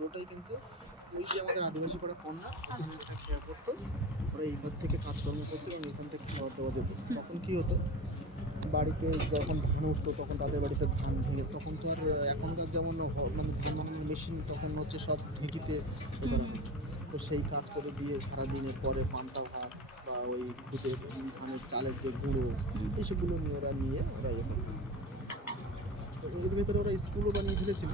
পুরোটাই কিন্তু ওই যে আমাদের আদিবাসী পাড়া কন্যা ওখানে এটা খেয়া করতো। ওরা এইবার থেকে কাজকর্ম করতো এবং এখান থেকে খাবার দেওয়া যেত। তখন কী হতো, বাড়িতে যখন ধান উঠতো তখন তাদের বাড়িতে ধান ভেঙে, তখন তো আর এখনকার যেমন মানে ধান ভাঙানোর মেশিন, তখন হচ্ছে সব ঢেঁকিতে করা হতো। তো সেই কাজ করে দিয়ে সারাদিনের পরে পান্তা ভাত বা ওই খুদের ধানের চালের যে গুঁড়ো এইসবগুলো নিয়ে ওরা ইয়ে করতো। তো ওর ভেতরে ওরা স্কুলও বানিয়ে ফেলেছিল।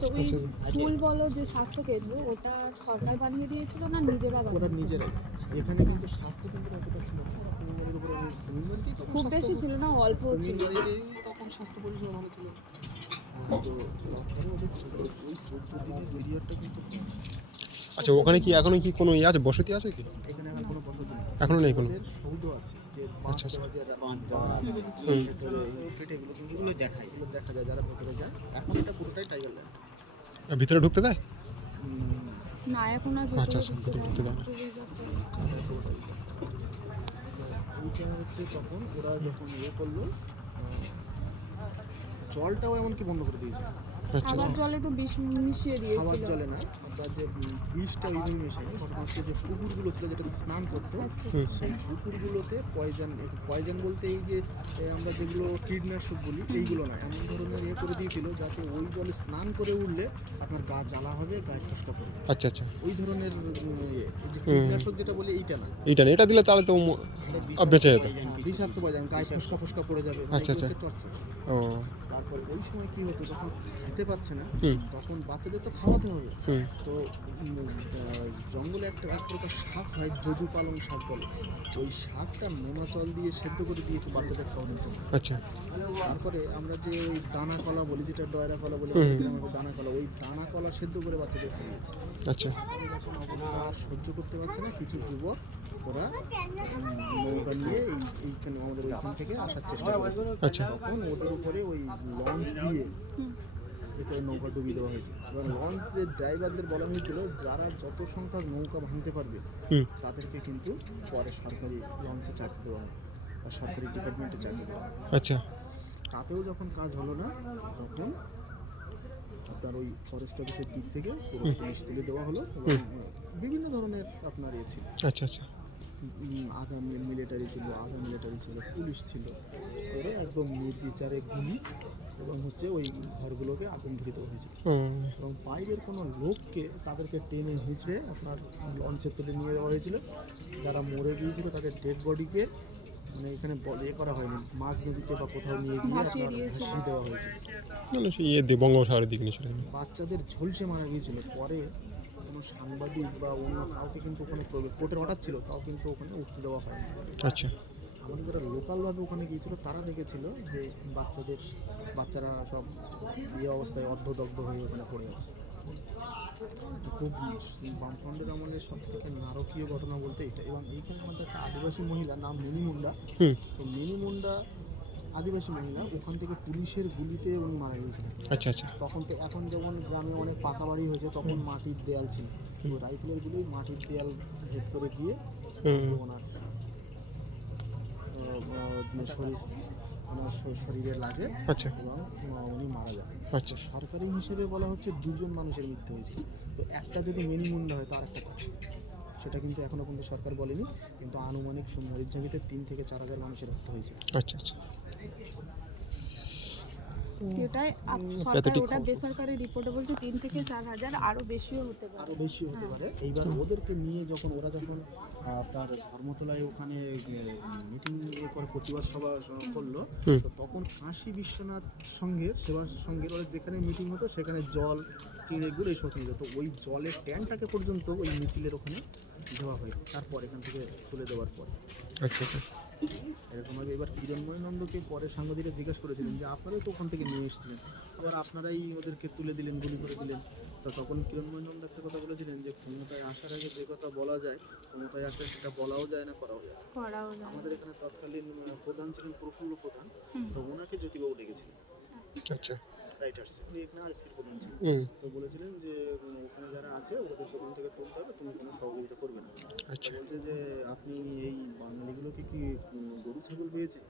তো ওই স্কুল বলো যে স্বাস্থ্য কেন্দ্র, ওটা সরকার বানিয়ে দিয়েছিল না নিজেরা ওরা বানিয়েছিল? নিজেরাই। এখানে কিন্তু স্বাস্থ্য কেন্দ্র এতটা ছিল না, ওরা কুমির বাড়ির উপরে কুমির বাড়িতেই তখন খুব স্বাস্থ্য, বেশি ছিল না, অল্প কুমির ছিল। বাড়িতেই তখন স্বাস্থ্য পরিষেবা ভালো ছিল। তো তারপরে ওদের ওই 14 দিনের পিরিয়ডটা কিন্তু কম। আচ্ছা, ওখানে কি এখনো কি কোনো ইয়ে আছে, বসতি আছে কি? এখানে আর কোনো বসতি নেই, এখনো নেই কোনো? ওদের সৌধ আছে যে আচ্ছা, আচ্ছা। এগুলো দেখায়, এগুলো দেখা যায় যারা ভেতরে যায়। এখন এটা পুরোটাই টাইগার ল্যান্ড। ভিতরে ঢুকতে দেয়? না, এখন আর আচ্ছা, ভেতরে আচ্ছা, ঢুকতে ভিতরে ঢুকতে দেয় দেয় না। এইটা হচ্ছে তখন ওরা যখন ইয়ে করলো, জলটাও এমনকি বন্ধ করে দিয়েছে। আচ্ছা, খাবার আচ্ছা। জলে তো বিষ মিশিয়ে খাবার দিয়েছিল। জলে না, আপনার যে বিষটা ইউরিন মেশায়নি, ঘটনা হচ্ছে যে পুকুরগুলো ছিল যেটাতে স্নান করতো, আচ্ছা, সেই পুকুরগুলোতে পয়জন বলতে এই যে আমরা যেগুলো কীটনাশক বলি এইগুলো না, এমন ধরনের ইয়ে করে দিয়েছিল যাতে ওই জলে স্নান করে উঠলে আপনার গা জ্বালা হবে, গায়ে ফসকা পড়বে। আচ্ছা, আচ্ছা। ওই ধরনের ইয়ে, এই যে কীটনাশক যেটা বলি এইটা না, এইটা না, এটা দিলে তাহলে তো বেঁচে যেত। বিষাক্ত পয়জন, গায়ে ফসকা পড়ে যাবে, মানে আচ্ছা, এগুলো আচ্ছা। হচ্ছে টর্চার। ও। তারপর ওই সময় কী হতো, যখন খেতে পাচ্ছে না হুম। তখন বাচ্চাদের তো খাওয়াতে হবে। হুম। তো জঙ্গলে এক প্রকার শাক হয়, যদু পালং শাক বলে, ওই শাকটা নোনা জল দিয়ে সেদ্ধ করে দিয়েছে বাচ্চাদের খাওয়ানোর জন্য। আচ্ছা। তারপরে আমরা যে ওই দানা কলা বলি, যেটা ডয়রা কলা বলে আমাদের গ্রামে, দানা কলা, ওই দানা কলা সেদ্ধ করে বাচ্চাদের খাইয়েছে। আচ্ছা। যখন অবস্থা আর সহ্য করতে পারছে না, কিছু যুবক ওরা নৌকা নিয়ে এইখানে আমাদের ওইখান থেকে আসার চেষ্টা করেছে। আচ্ছা। তখন ওদের উপরে ওই লঞ্চ দিয়ে এটা নৌকা ডুবিয়ে দেওয়া হয়েছে। এবং লঞ্চের ড্রাইভারদের বলা হয়েছিল যারা যত সংখ্যক নৌকা ভাঙতে পারবে হুম। তাদেরকে কিন্তু পরে সরকারি লঞ্চে চাকরি দেওয়া হবে বা সরকারি ডিপার্টমেন্টে চাকরি দেওয়া হবে। আচ্ছা। তাতেও যখন কাজ হলো না, তখন আপনার ওই ফরেস্ট অফিসের দিক থেকে পুরো পুলিশ তুলে দেওয়া হলো এবং বিভিন্ন ধরনের আপনার ইয়ে ছিল, আচ্ছা, আচ্ছা। আধা মিলিটারি ছিল, আধা মিলিটারি ছিল, পুলিশ ছিল, করে একদম নির্বিচারে গুলি এবং হচ্ছে ওই ঘরগুলোকে আগুন ধরে দেওয়া হয়েছিল। এবং বাইরের কোনো লোককে তাদেরকে টেনে হিঁচড়ে আপনার লঞ্চে তুলে নিয়ে যাওয়া হয়েছিল। যারা মরে গিয়েছিল তাদের ডেড বডিকে মানে এখানে ইয়ে করা হয়নি, মাঝ নদীতে বা কোথাও নিয়ে গিয়ে ভাসিয়ে আপনার দিয়েছিল। ভাসিয়ে দেওয়া হয়েছিল। মানে সে ইয়ে বঙ্গোপসাগরের দিকে নিয়ে চলে গেল। বাচ্চাদের ঝলসে মারা গিয়েছিল। পরে কোনো সাংবাদিক বা অন্য কাউকে কিন্তু ওখানে কোর্টের অর্ডার ছিল, তাও কিন্তু ওখানে উঠতে দেওয়া হয়নি। আচ্ছা। আমাদের যারা লোকালভাবে ওখানে গিয়েছিল তারা দেখেছিল যে বাচ্চারা সব ইয়ে অবস্থায় অর্ধদগ্ধ হয়ে ওখানে পড়ে আছে। খুব বামফ্রন্টের আমলের সব থেকে নারকীয় ঘটনা বলতে এটা। এবং এইখানে আমাদের একটা আদিবাসী মহিলা নাম মিনি মুন্ডা, হুম। তো মিনি মুন্ডা আদিবাসী মহিলা, ওখান থেকে পুলিশের গুলিতে উনি মারা গিয়েছিলেন। আচ্ছা, আচ্ছা। তখন তো এখন যেমন গ্রামে অনেক পাকা বাড়ি হয়েছে, তখন মাটির দেয়াল ছিল, তো রাইফেলের গুলি মাটির দেয়াল ভেদ করে গিয়ে ওনার শরীরে লাগে। আচ্ছা। এবং উনি মারা যান। আচ্ছা। সরকারি হিসেবে বলা হচ্ছে 2জন মানুষের মৃত্যু হয়েছে। তো একটা যদি মিনি মুন্ডা হয় তার একটা কথা, সেটা কিন্তু এখনও পর্যন্ত সরকার বলেনি, কিন্তু আনুমানিক মরিচঝাঁকিতে 3 থেকে 4 হাজার মানুষের মৃত্যু হয়েছে। আচ্ছা, আচ্ছা। এটাই সরকার, প্যাথেটিক ওটা বেসরকারি রিপোর্টে বলছে 3 থেকে 4 হাজার, আরও বেশিও হতে পারে। আরও বেশি হতে পারে। এইবার ওদেরকে নিয়ে ওরা যখন আপনার ধর্মতলায় ওখানে মিটিং করে প্রতিবাদ সভা করলো, তো তখন কাশী বিশ্বনাথ সেবা সংঘের ওদের যেখানে মিটিং হতো সেখানে জল, চিঁড়ে গুড় এই সমস্ত নিয়ে যেত। ওই জলের ট্যাঙ্কটাকে পর্যন্ত ওই মিছিলের ওখানে দেওয়া হয়, তারপর এখান থেকে তুলে দেওয়ার পর। আচ্ছা, আচ্ছা। এরকমভাবে এবার কিরণময় নন্দকে পরে সাংবাদিকরা জিজ্ঞাসা করেছিলেন যে আপনারাই তো ওখান থেকে নিয়ে এসেছিলেন, আবার আপনারাই ওদেরকে তুলে দিলেন, গুলি করে দিলেন। তো তখন কিরণময় নন্দ একটা কথা বলেছিলেন যে ক্ষমতায় আসার আগে যে কথা বলা যায়, ক্ষমতায় আসলে সেটা বলাও যায় না, করাও যায়। আমাদের এখানে তৎকালীন প্রধান ছিলেন প্রফুল্ল প্রধান, তো ওনাকে জ্যোতিবাবু ডেকেছিলেন আচ্ছা। রাইটার্স, উনি এখানে আরএসপির প্রধান ছিলেন। তো বলেছিলেন যে ওখানে যারা আছে ওদের প্রধান থেকে তুলতে হবে, তুমি কোনো সহযোগিতা করবে না। আচ্ছা। বলছে যে আপনি এই বাঙালিগুলোকে কি গরু ছাগল পেয়েছে,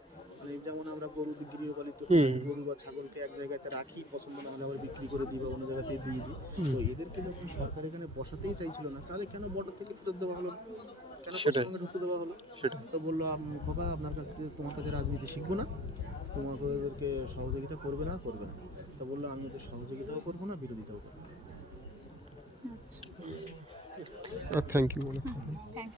মানে যেমন আমরা গরু গৃহপালিত হুম। গরু বা ছাগলকে এক জায়গাতে রাখি, পছন্দ না হলে আবার বিক্রি করে দিই বা অন্য জায়গাতে দিয়ে দিই। তো এদেরকে যখন সরকার এখানে বসাতেই চাইছিল না, তাহলে কেন বর্ডার থেকে ফেরত দেওয়া হলো না? কেন সেটাই। পশ্চিমবঙ্গে ঢুকতে দেওয়া হলো? সেটাই। তো বললো খোকা আপনার কাছে, তোমার কাছে রাজনীতি শিখবো না, তোমাদেরকে সহযোগিতা করবে না করবে না। তা বললো আমি ওদের সহযোগিতাও করবো না, বিরোধিতাও করবো না। আর থ্যাংক ইউ মনে থ্যাংক